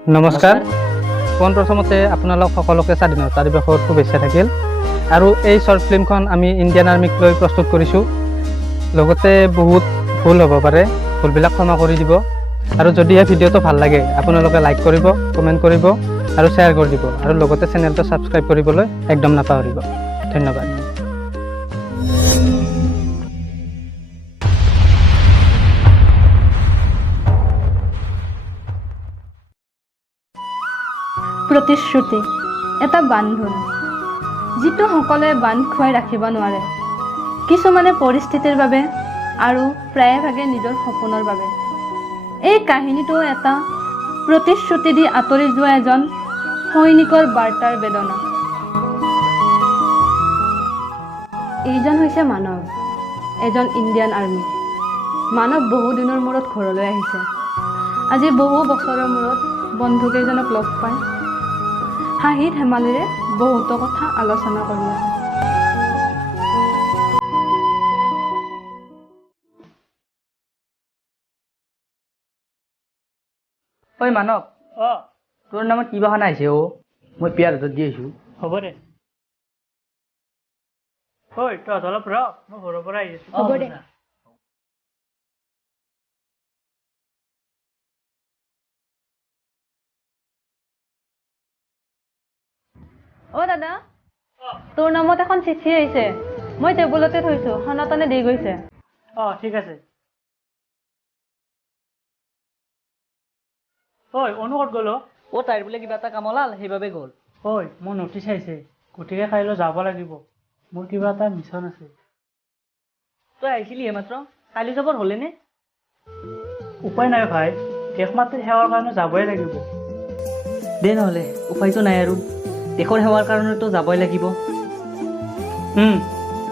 নমস্কাৰ পোনপ্ৰথমতে আপোনালোক সকলোকে স্বাধীনতা দিৱসৰ শুভেচ্ছা থাকিল আৰু এই শ্বৰ্ট ফিল্মখন আমি ইণ্ডিয়ান আৰ্মিক লৈ প্ৰস্তুত কৰিছোঁ লগতে বহুত ভুল হ'ব পাৰে ভুলবিলাক ক্ষমা কৰি দিব আৰু যদিহে ভিডিঅ'টো ভাল লাগে আপোনালোকে লাইক কৰিব কমেণ্ট কৰিব আৰু শ্বেয়াৰ কৰি দিব আৰু লগতে চেনেলটো ছাবস্ক্ৰাইব কৰিবলৈ একদম নাপাহৰিব ধন্যবাদ প্ৰতিশ্ৰুতি এটা বান্ধোন যিটো সকলোৱে বান্ধ খুৱাই ৰাখিব নোৱাৰে কিছুমানে পৰিস্থিতিৰ বাবে আৰু প্ৰায়ভাগে নিজৰ সপোনৰ বাবে এই কাহিনীটো এটা প্ৰতিশ্ৰুতি দি আঁতৰি যোৱা এজন সৈনিকৰ বাৰ্তাৰ বেদনা এইজন হৈছে মানৱ এজন ইণ্ডিয়ান আৰ্মি মানৱ বহু দিনৰ মূৰত ঘৰলৈ আহিছে আজি বহু বছৰৰ মূৰত বন্ধুকেইজনক লগ পাই হাঁহি ধেমালিৰে বহুতো কথা আলোচনা কৰি আছে ঐ মানৱ তোৰ নামত কি বাহানা আহিছে মই পিয়াৰ হাতত দি আহিছোঁ হ'ব দে ঐ তহঁত অলপ ৰ মই ঘৰৰ পৰা আহি আছোঁ হ'ব দে অ দাদা তোৰ নামত এখন চিঠি আহিছে মই টেবুলতে থৈছো সনাতনে দি গৈছে ঠিক আছে ঐ অনু ক'ত গ'ল তাইৰ বোলে কিবা এটা কাম ওলাল সেইবাবে গ'ল ঐ মোৰ নটিচ আহিছে গতিকে কাইলৈ যাব লাগিব মোৰ কিবা এটা মিছন আছে তই আহিছিলিহে মাত্ৰ কালি যাবৰ হ'লেনে উপায় নাই ভাই দেশ মাতৃৰ সেৱাৰ কাৰণে যাবই লাগিব দে নহ'লে উপায়তো নাই আৰু দেশৰ সেৱাৰ কাৰণেতো যাবই লাগিব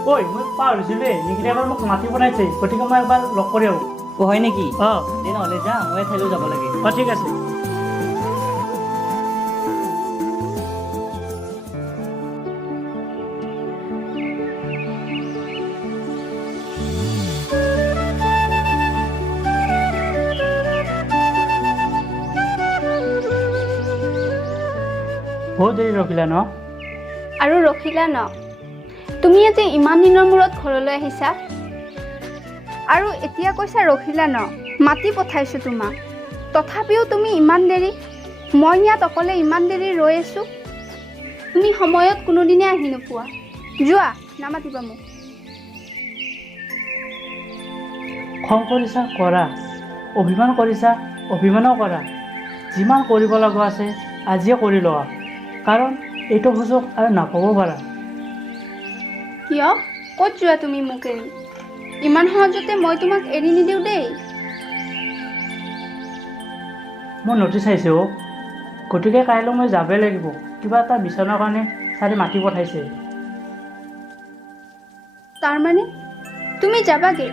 ঐ মই পাহৰিছিলোঁৱে নিকিতা এবাৰ মোক মাতি পঠাইছে গতিকে মই এবাৰ লগ কৰি আহোঁ হয় নেকি অঁ দে নহ'লে যা মই এঠাইলৈ যাব লাগে ঠিক আছে বহুত দেৰি ৰখিলা ন আৰু ৰখিলা ন তুমি আজি ইমান দিনৰ মূৰত ঘৰলৈ আহিছা আৰু এতিয়া কৈছা ৰখিলা ন মাতি পঠাইছোঁ তোমাক তথাপিও তুমি ইমান দেৰি মই ইয়াত অকলে ইমান দেৰি ৰৈ আছোঁ তুমি সময়ত কোনোদিনে আহি নোপোৱা যোৱা নামাতিবা মোক খং কৰিছা কৰা অভিমান কৰিছা অভিমানো কৰা যিমান কৰিব লগা আছে আজিয়ে কৰি লোৱা কাৰণ এইটো সুযোগ আৰু নাপাব পাৰা কিয় ক'ত যোৱা তুমি মোক এৰি ইমান সহজতে মই তোমাক এৰি নিদিওঁ দেই মোৰ নটিচ আহিছে গতিকে কাইলৈ মই যাবই লাগিব কিবা এটা বিচনাৰ কাৰণে ছাৰে মাতি পঠাইছে তাৰমানে তুমি যাবাগে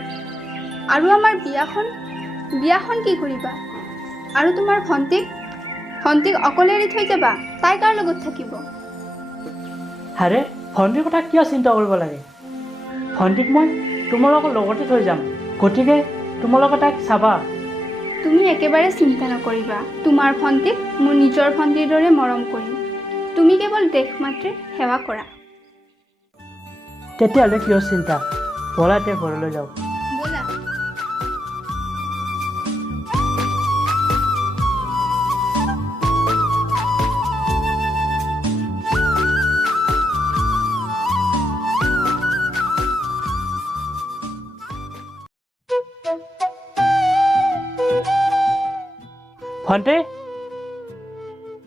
আৰু আমাৰ বিয়াখন কি কৰিবা আৰু তোমাৰ ভণ্টিক অকলে এৰি থৈ যাবা তাই কাৰ লগত থাকিব আৰে ভণ্টিৰ কথা কিয় চিন্তা কৰিব লাগে ভণ্টিক মই তোমালোকৰ লগতে থৈ যাম গতিকে তোমালোকে তাইক চাবা তুমি একেবাৰে চিন্তা নকৰিবা তোমাৰ ভণ্টিক মোৰ নিজৰ ভণ্টিৰ দৰে মৰম কৰিম তুমি কেৱল দেশ মাতৃৰ সেৱা কৰা তেতিয়াহ'লে কিয় চিন্তা ব'লা এতিয়া ঘৰলৈ যাওঁ ব'লা ভণ্টি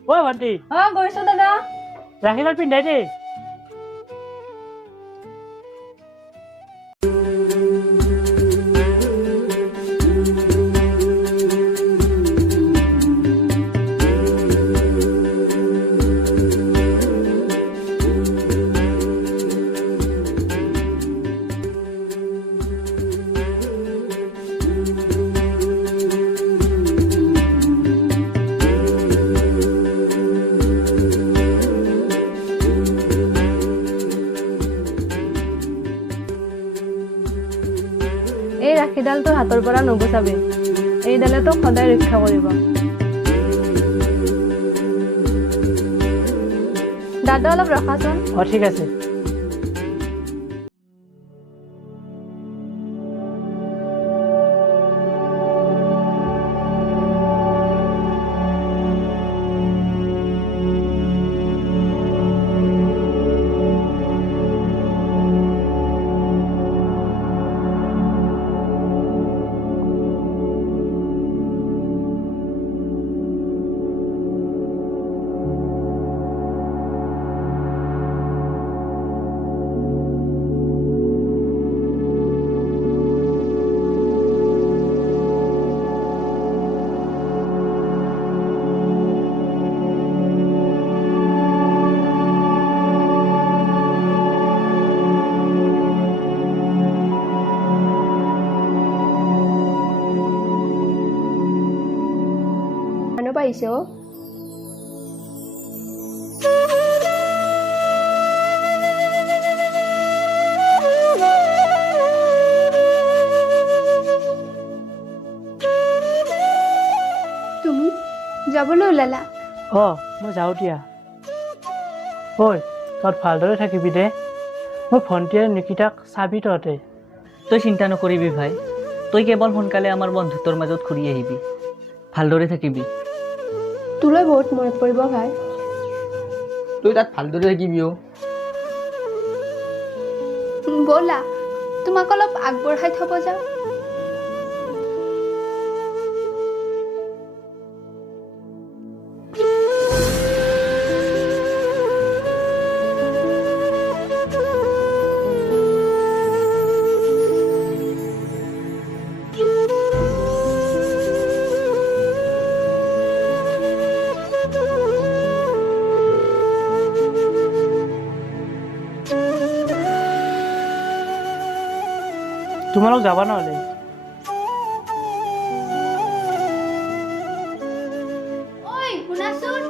ভণ্টি গৈছো দাদা ৰাখীডাল পিন্ধাই দেই এই ৰাখীডাল তোৰ হাতৰ পৰা নুগুচাবি এইডালে তোক সদায় ৰক্ষা কৰিব দাদা অলপ ৰখাচোন। অঁ ঠিক আছে। মানুহ পাইছে অ'। তুমি যাবলৈ ওলালা? অঁ মই যাওঁ দিয়া। ঐ তহঁত ভালদৰে থাকিবি দে। মই ভণ্টি আৰু নিকিতাক চাবি তহঁতে। তই চিন্তা নকৰিবি ভাই, তই কেৱল সোনকালে আমাৰ বন্ধুত্বৰ মাজত ঘূৰি আহিবি, ভালদৰে থাকিবি। তোলৈ বহুত মনত পৰিব ভাই। তই তাত ভালদৰে থাকিবি অ'। ব'লা তোমাক অলপ আগবঢ়াই থ'ব যাওঁ। তোমালোক যাবা নহ'লে? ঐ শুনাচোন,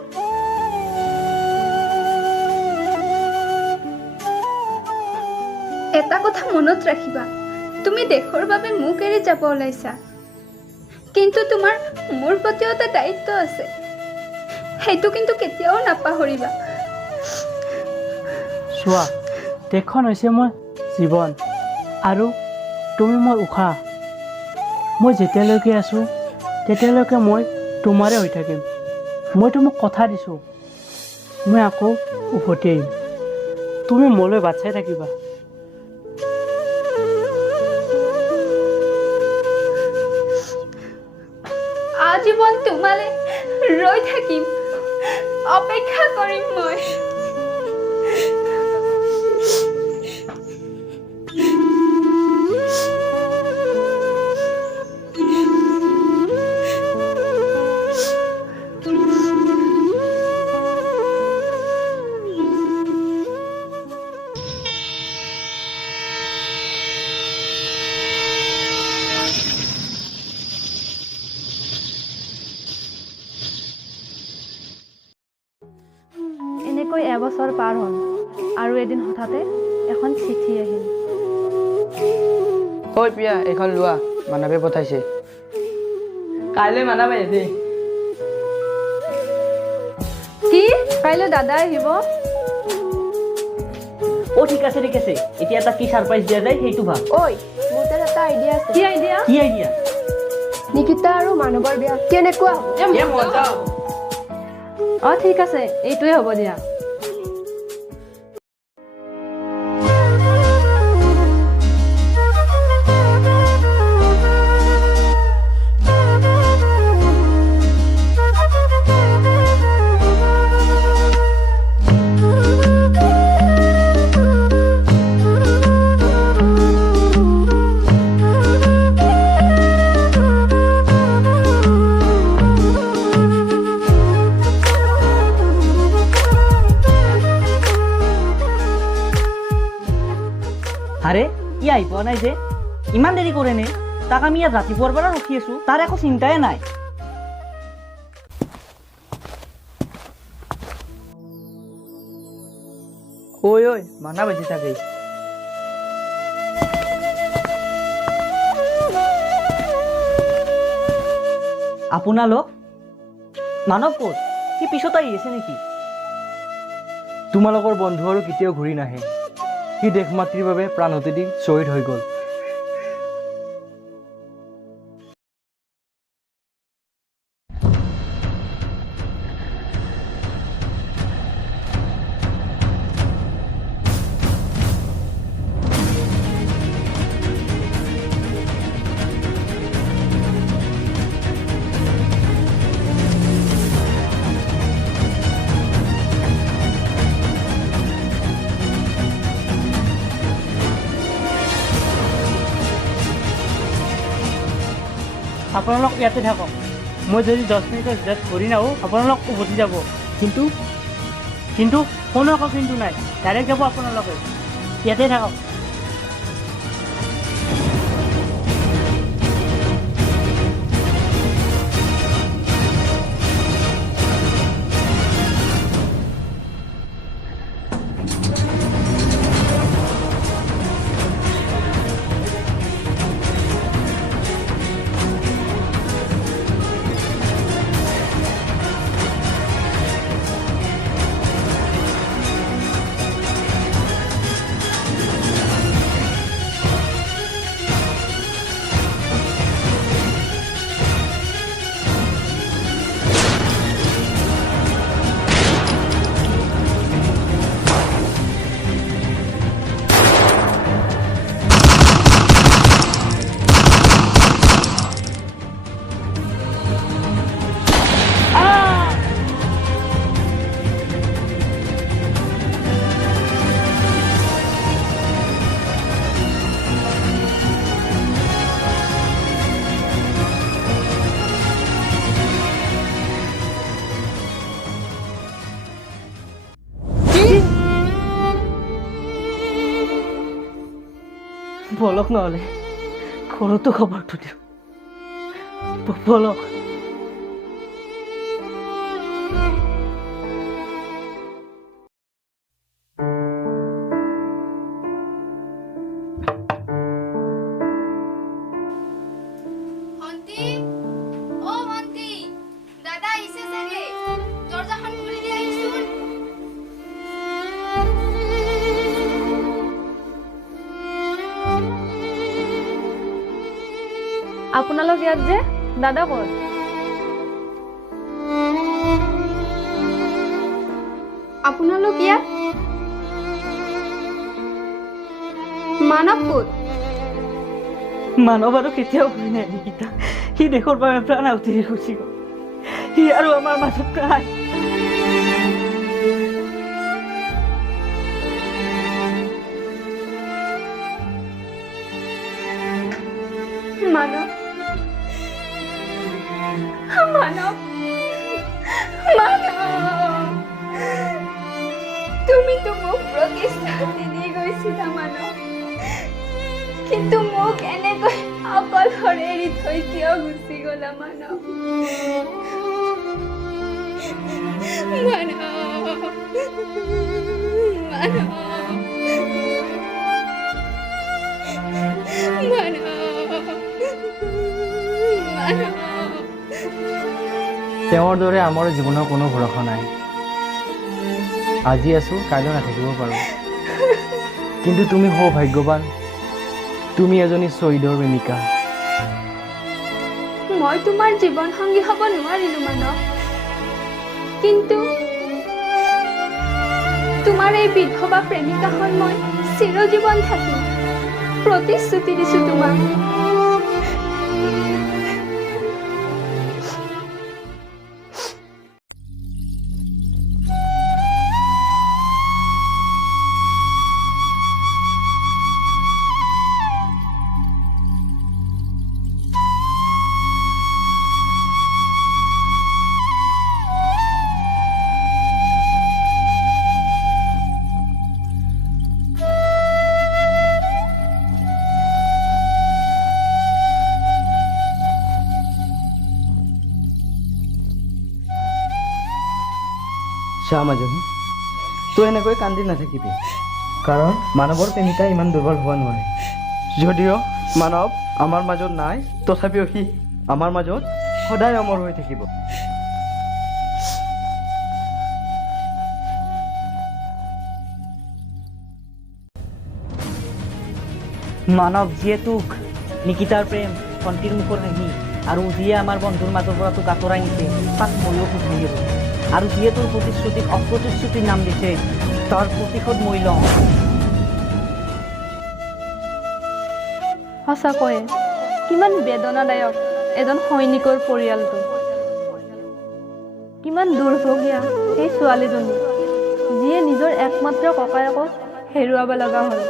এটা কথা মনত ৰাখিবা, তুমি দেশৰ বাবে মোক এৰি যাব ওলাইছা, কিন্তু তোমাৰ মোৰ প্ৰতিও এটা দায়িত্ব আছে, সেইটো কিন্তু কেতিয়াও নাপাহৰিবা। চোৱা, দেশখন হৈছে মোৰ জীৱন আৰু তুমি মোৰ উশাহ। মই যেতিয়ালৈকে আছোঁ তেতিয়ালৈকে মই তোমাৰে হৈ থাকিম। মই তোমাক কথা দিছোঁ, মই আকৌ উভতি আহিম। তুমি মোলৈ বাট চাই থাকিবা। আজীৱন তোমালৈ ৰৈ থাকিম, অপেক্ষা কৰিম মই। এনেকৈ এবছৰ পাৰ হ'ল আৰু এদিন হঠাতে এখন চিঠি আহিল। ঐ প্ৰিয়া, এইখন লোৱা, মানৱে পঠাইছে। কাইলৈ মানৱ আহিছে। কি কাইলৈ দাদা আহিব? অ' ঠিক আছে ঠিক আছে, এতিয়া এটা কি ছাৰপ্ৰাইজ দিয়া যায় সেইটো ভাব। ঐ মোৰ তাত এটা আইডিয়া আছে। কি আইডিয়া? কি আইডিয়া? নিকিতা আৰু মানৱৰ বিয়া কেনেকুৱা হ'ব? অঁ ঠিক আছে, এইটোৱে হ'ব দিয়া। আৰে ই আহি পোৱা নাই যে, ইমান দেৰি কৰে নে? তাক আমি ইয়াত ৰাতিপুৱাৰ পৰা ৰখি আছো, তাৰ একো চিন্তাই নাই। ঐ মানৱ আহিছে চাগে। আপোনালোক মানৱ ক'ত? সি পিছত আহি আছে নেকি? তোমালোকৰ বন্ধু আৰু কেতিয়াও ঘূৰি নাহে। সি দেশ মাতৃৰ বাবে প্ৰাণহতি দি শ্বহীদ হৈ গ'ল। আপোনালোক ইয়াতে থাকক। মই যদি 10 মিনিটৰ ভিতৰত ঘূৰি নাহোঁ আপোনালোক উভতি যাব। কিন্তু কোনো একো কিন্তু নাই, ডাইৰেক্ট যাব আপোনালোকে। ইয়াতে থাকক। বলক নহ'লে ঘৰতো খবৰটো দিওঁ। বলক। ভণ্টি, অ' ভণ্টি, দাদা আহিছে চাগে। দৰজাখন খুলি দিয়া আহিছোন। আপোনালোক ইয়াত যে, দাদা ক'ত? আপোনালোক ইয়াত? মানৱ ক'ত? মানৱ আৰু কেতিয়াও ঘূৰি নাই নিকিতা। সি দেশৰ বাবে প্ৰাণ আহুতি দি গুচি গ'ল। সি আৰু আমাৰ মাজত নাই। মানৱ, মানৱ, মানৱ, তুমিতো মোক প্ৰতিশ্ৰুতি দি গৈছিলা মানৱ, কিন্তু মোক এনেকৈ অকলশৰে এৰি থৈ কিয় গুচি গ'লা মানৱ? মানৱ, মানৱ, তেওঁৰ দৰে আমাৰ জীৱনৰ কোনো ভৰসা নাই। আজি আছো, কাইলৈ নাথাকিব পাৰোঁ। কিন্তু তুমি সৌভাগ্যৱান, তুমি এজনী শ্বহীদৰ প্ৰেমিকা। মই তোমাৰ জীৱন সংগী হ'ব নোৱাৰিলো মানৱ, কিন্তু তোমাৰ এই বিধৱা প্ৰেমিকাখন মই চিৰজীৱন থাকিম। প্ৰতিশ্ৰুতি দিছো তোমাক। চা মাজনী, তই এনেকৈ কান্দি নাথাকিবি, কাৰণ মানৱৰ প্ৰেমিকা ইমান দুৰ্বল হোৱা নোৱাৰে। যদিও মানৱ আমাৰ মাজত নাই, তথাপিও সি আমাৰ মাজত সদায় অমৰ হৈ থাকিব। মানৱ, যিয়ে তোক নিকিতাৰ প্ৰেম, ভণ্টিৰ মুখৰ হাঁহি আৰু যিয়ে আমাৰ বন্ধুৰ মাজৰ পৰা তোক আঁতৰাই নিছে, তাক ময়ো শুধৰাই দিব। আৰু যিয়ে তোৰ প্ৰতিশ্ৰুতিক অপ্ৰতিশ্ৰুতিৰ নাম দিছে, তাৰ প্ৰতিশোধ মই লওঁ। সঁচাকৈয়ে কিমান বেদনাদায়ক এজন সৈনিকৰ পৰিয়ালটো। কিমান দুৰ্ভগীয়া সেই ছোৱালীজনী যিয়ে নিজৰ একমাত্ৰ ককায়েকক হেৰুৱাব লগা হ'ল।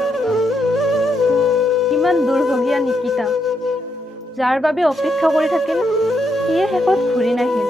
কিমান দুৰ্ভগীয়া নিকিতা, যাৰ বাবে অপেক্ষা কৰি থাকিল সিয়ে শেষত ঘূৰি নাহিল।